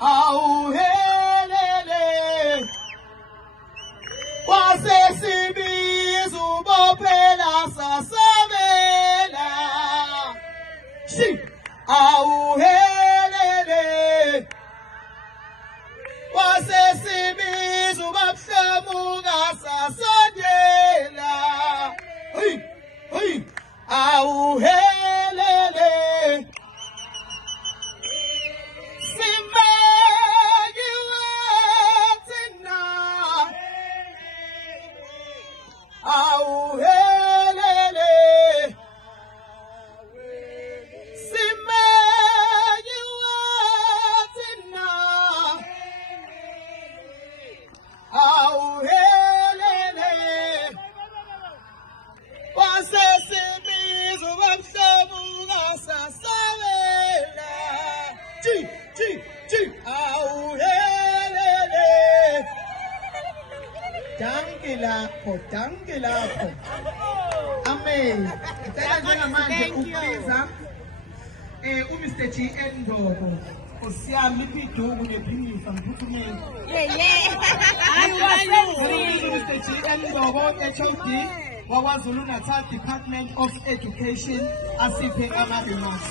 awuhelele wasesibiza ubophela sasabela shi awuhelele wasesibiza ubabhlamuka sasondela hey hey awuhelele awuhelele simekiwe thina awuhelele wasesibiza ubabhlamuka sasabela ji awuhelele danke lapho amen. Ngicela njengamanje ukubiza uMr GN Ndlobo osiyami iphiduku nephimisa ngiphuthumile uMr GN Ndlobo HOD waKwaZulu Natal Department of Education asiphe ama-remarks.